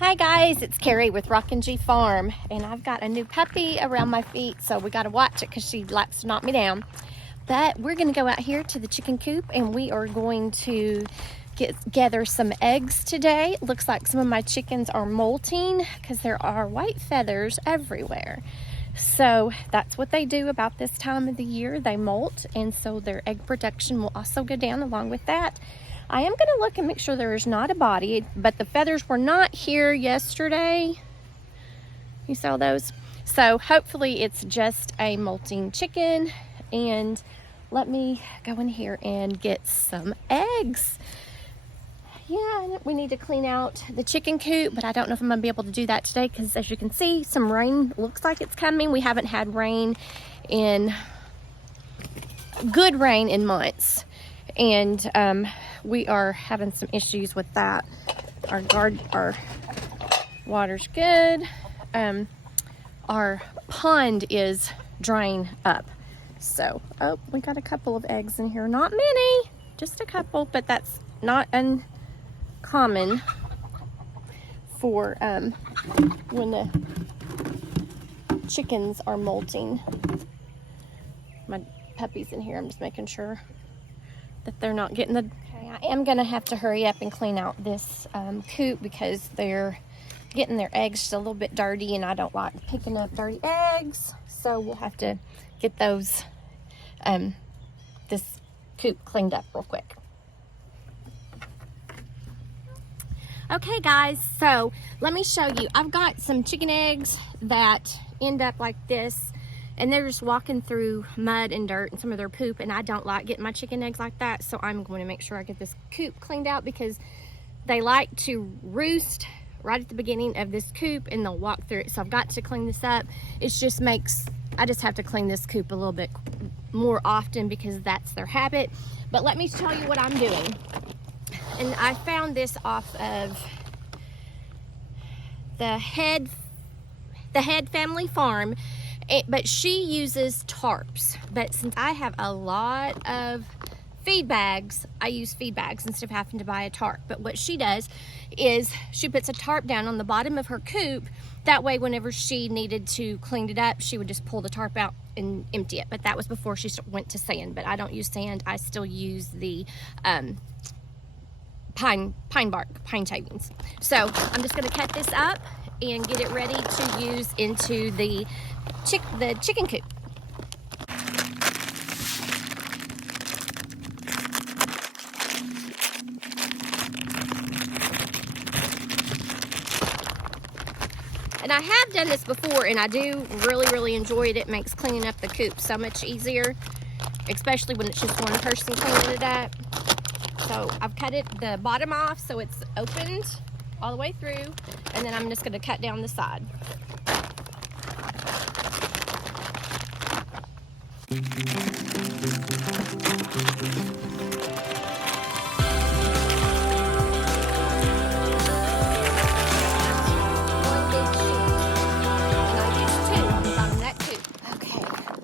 Hi guys, it's Carrie with Rockin G Farm, and I've got a new puppy around my feet, so we got to watch it because she likes to knock me down. But we're going to go out here to the chicken coop, and we are going to gather some eggs today. It looks like some of my chickens are molting because there are white feathers everywhere. So that's what they do about this time of the year. They molt, and so their egg production will also go down along with that. I am going to look and make sure there is not a body, but the feathers were not here yesterday. You saw those? So hopefully it's just a molting chicken. And let me go in here and get some eggs. Yeah, we need to clean out the chicken coop, but I don't know if I'm going to be able to do that today because, as you can see, some rain looks like it's coming. We haven't had good rain in months. And we are having some issues with that. Our water's good. Our pond is drying up. So, we got a couple of eggs in here. Not many, just a couple, but that's not uncommon for when the chickens are molting. My puppy's in here. I'm just making sure that they're not getting Okay, I am gonna have to hurry up and clean out this coop because they're getting their eggs just a little bit dirty, and I don't like picking up dirty eggs, so we'll have to get those this coop cleaned up real quick. Okay guys, so let me show you. I've got some chicken eggs that end up like this, and they're just walking through mud and dirt and some of their poop, and I don't like getting my chicken eggs like that, so I'm going to make sure I get this coop cleaned out because they like to roost right at the beginning of this coop and they'll walk through it. So I've got to clean this up. I just have to clean this coop a little bit more often because that's their habit. But let me tell you what I'm doing. And I found this off of the Head Family Farm. But she uses tarps. But since I have a lot of feed bags, I use feed bags instead of having to buy a tarp. But what she does is she puts a tarp down on the bottom of her coop. That way, whenever she needed to clean it up, she would just pull the tarp out and empty it. But that was before she went to sand. But I don't use sand. I still use the pine shavings. So I'm just going to cut this up and get it ready to use into the chicken coop. And I have done this before, and I do really enjoy it. It makes cleaning up the coop so much easier, especially when it's just one person cleaning it up. So I've cut the bottom off so it's opened all the way through, and then I'm just going to cut down the side.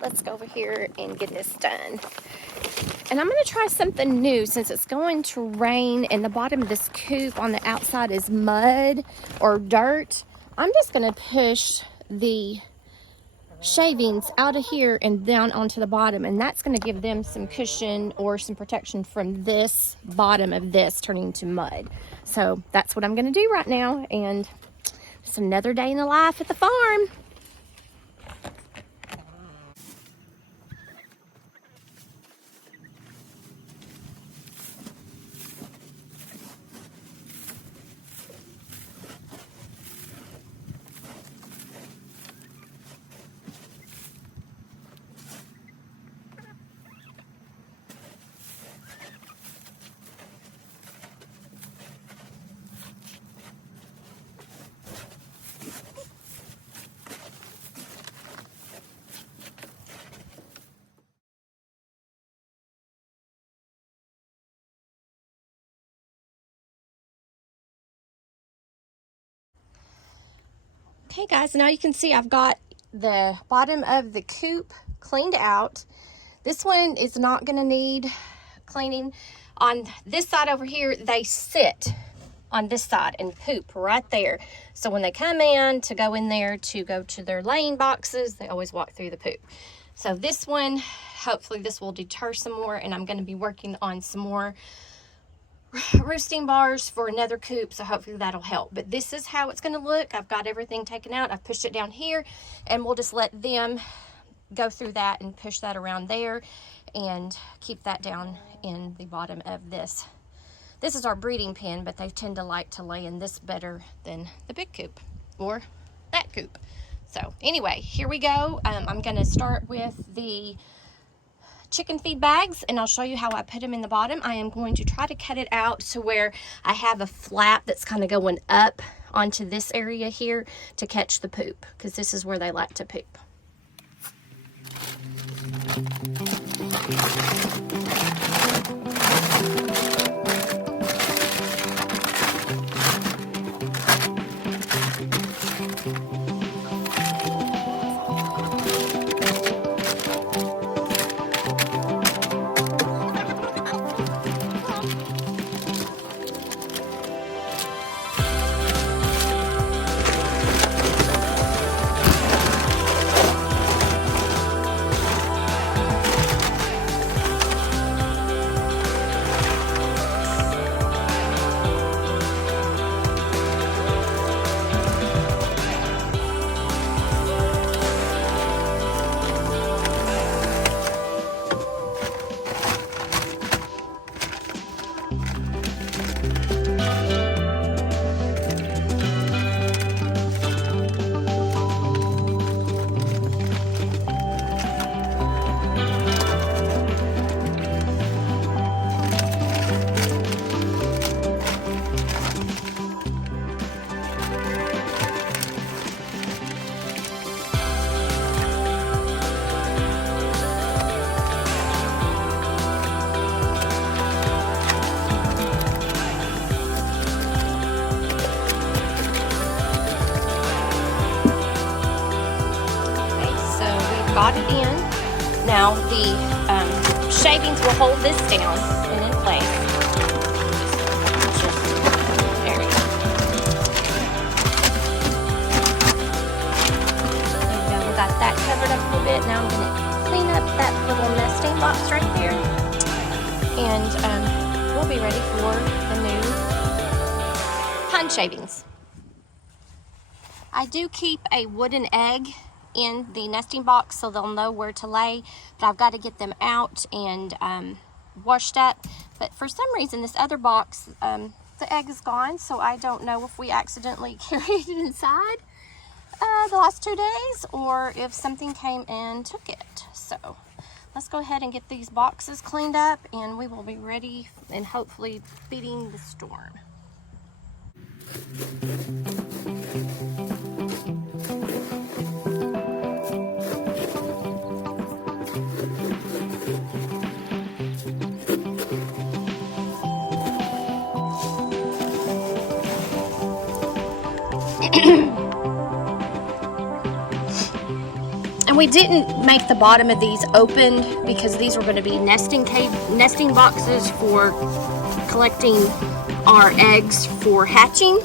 Let's go over here and get this done. And I'm going to try something new since it's going to rain and the bottom of this coop on the outside is mud or dirt. I'm just going to push the shavings out of here and down onto the bottom, and that's going to give them some cushion or some protection from this bottom of this turning to mud. So that's what I'm going to do right now, and it's another day in the life at the farm. Okay guys, now you can see I've got the bottom of the coop cleaned out. This one is not going to need cleaning. On this side over here, they sit on this side and poop right there. So when they come in to go in there to go to their laying boxes, they always walk through the poop. So this one, hopefully this will deter some more, and I'm going to be working on some more roosting bars for another coop, so hopefully that'll help. But this is how it's going to look. I've got everything taken out. I've pushed it down here, and we'll just let them go through that and push that around there and keep that down in the bottom of this. This is our breeding pen, but they tend to like to lay in this better than the big coop or that coop. So anyway, here we go. I'm going to start with the chicken feed bags, and I'll show you how I put them in the bottom. I am going to try to cut it out to where I have a flap that's kind of going up onto this area here to catch the poop, because this is where they like to poop. Got it in. Now the shavings will hold this down and in place. There we go. There we go. We got that covered up a little bit. Now I'm going to clean up that little nesting box right there, and we'll be ready for the new pine shavings. I do keep a wooden egg in the nesting box so they'll know where to lay, but I've got to get them out and washed up. But for some reason this other box, the egg is gone, so I don't know if we accidentally carried it inside the last 2 days or if something came and took it. So let's go ahead and get these boxes cleaned up, and we will be ready and hopefully beating the storm. And we didn't make the bottom of these open because these were going to be nesting boxes for collecting our eggs for hatching.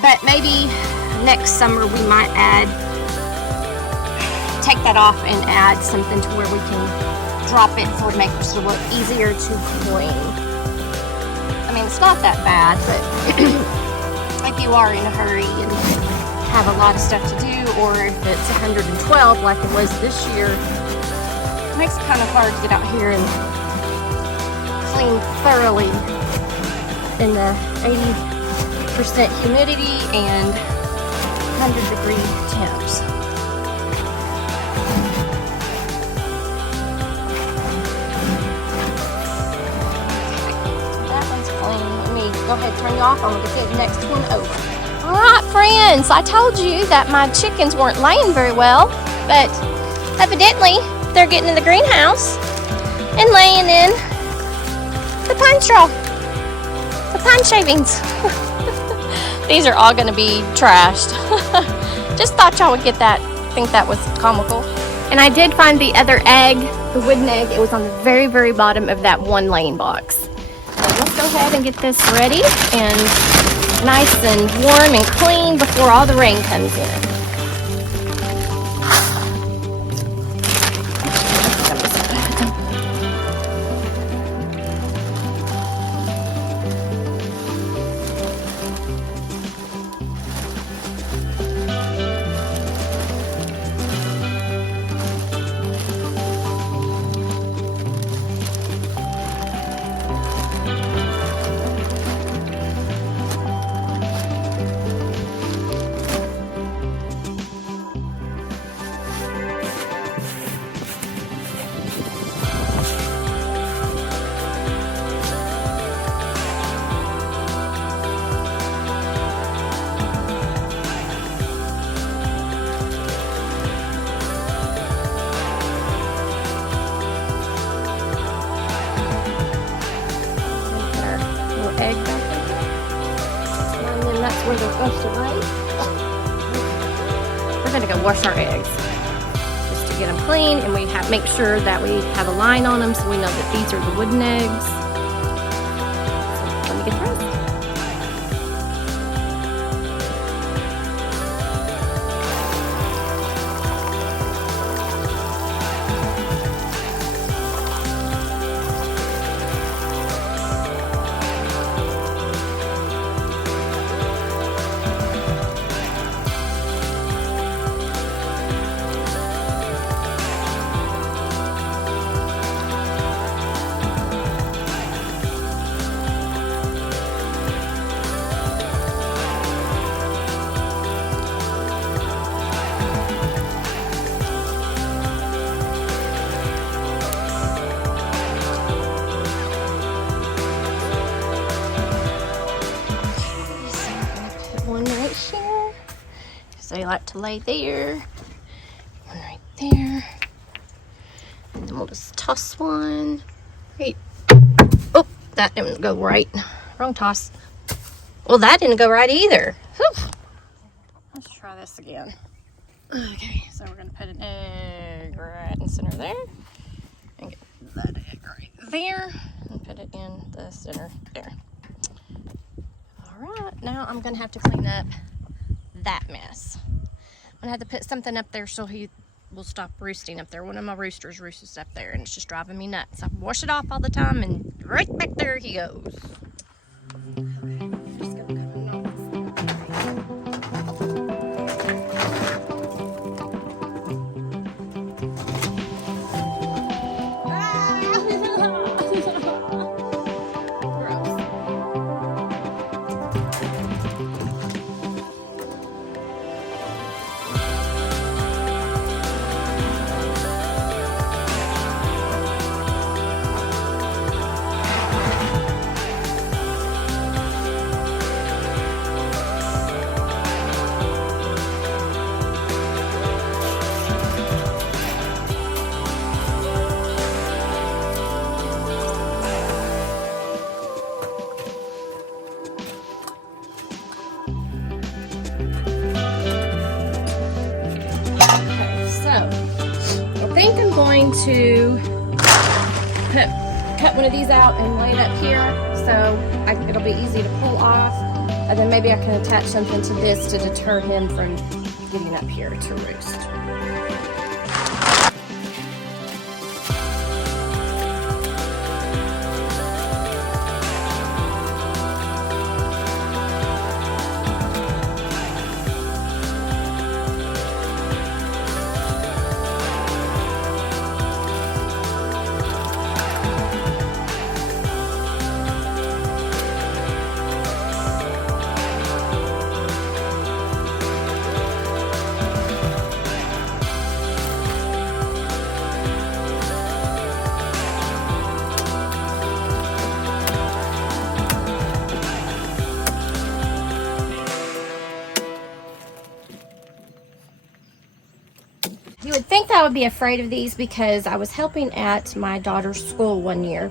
But maybe next summer we might take that off and add something to where we can drop it so it makes it look easier to clean. I mean, it's not that bad, but if you are in a hurry and have a lot of stuff to do, or if it's 112 like it was this year, it makes it kind of hard to get out here and clean thoroughly in the 80% humidity and 100-degree temps. That one's clean. Let me go ahead and turn you off. I'm going to get the next one over. Alright friends, I told you that my chickens weren't laying very well, but evidently they're getting in the greenhouse and laying in the pine straw, the pine shavings. These are all going to be trashed. Just thought y'all would get that, think that was comical. And I did find the other egg, the wooden egg. It was on the very, very bottom of that one laying box. So we'll go ahead and get this ready and nice and warm and clean before all the rain comes in. Egg back in here. And then that's where they're supposed to lay. We're gonna go wash our eggs just to get them clean, and we make sure that we have a line on them so we know that these are the wooden eggs. So let me get dressed. So you like to lay there, one right there, and then we'll just toss one. Right. Oh, that didn't go right. Wrong toss. Well, that didn't go right either. Whew. Let's try this again. Okay, so we're gonna put an egg right in the center there, and get that egg right there, and put it in the center there. All right, now I'm gonna have to clean up that mess. I'm gonna have to put something up there so he will stop roosting up there. One of my roosters roosts up there, and it's just driving me nuts. I wash it off all the time, and right back there he goes. I think I'm going to cut one of these out and lay it up here so it'll be easy to pull off, and then maybe I can attach something to this to deter him from getting up here to roost. You would think that I would be afraid of these because I was helping at my daughter's school one year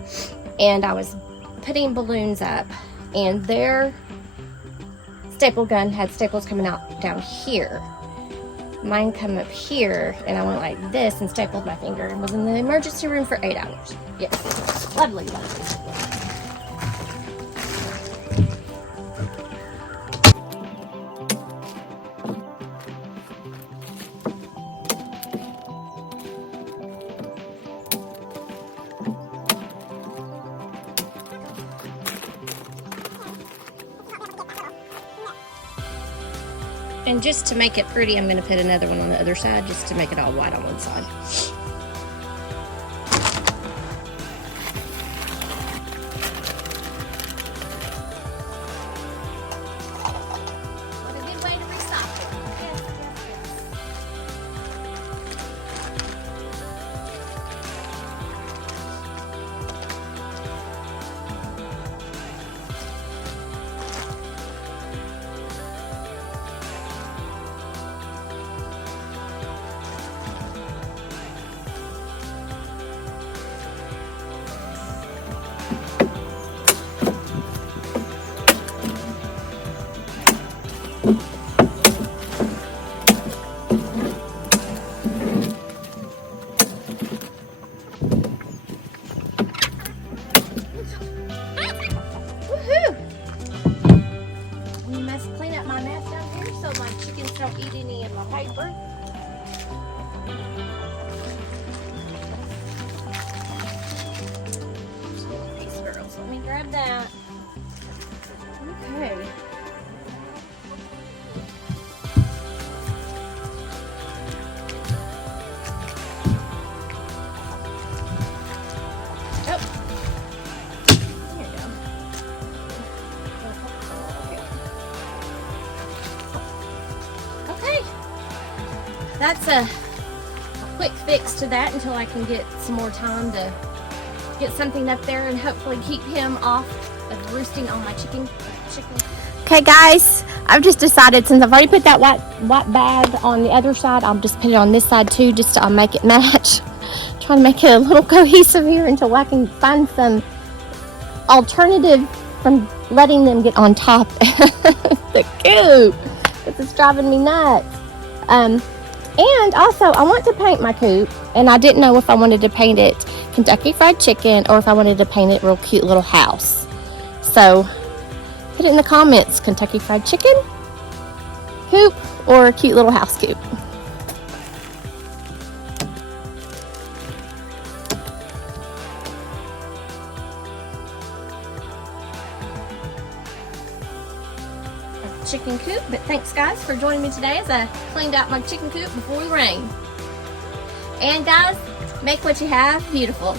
and I was putting balloons up and their staple gun had staples coming out down here. Mine come up here and I went like this and stapled my finger and was in the emergency room for 8 hours. Yes, lovely, lovely. And just to make it pretty, I'm going to put another one on the other side just to make it all white on one side. What a good way to recycle. Yes, yes, yes. Clean up my mess down here so my chickens don't eat any of my paper. These girls, let me grab that. Okay. That's a quick fix to that until I can get some more time to get something up there and hopefully keep him off of roosting on my chicken. Okay guys, I've just decided since I've already put that white bag on the other side, I'll just put it on this side too just to make it match. Trying to make it a little cohesive here until I can find some alternative from letting them get on top of the coop. This is driving me nuts. And also, I want to paint my coop, and I didn't know if I wanted to paint it Kentucky Fried Chicken or if I wanted to paint it real cute little house. So, put it in the comments, Kentucky Fried Chicken, coop, or cute little house coop. Chicken coop, but thanks guys for joining me today as I cleaned out my chicken coop before the rain. And guys, make what you have beautiful.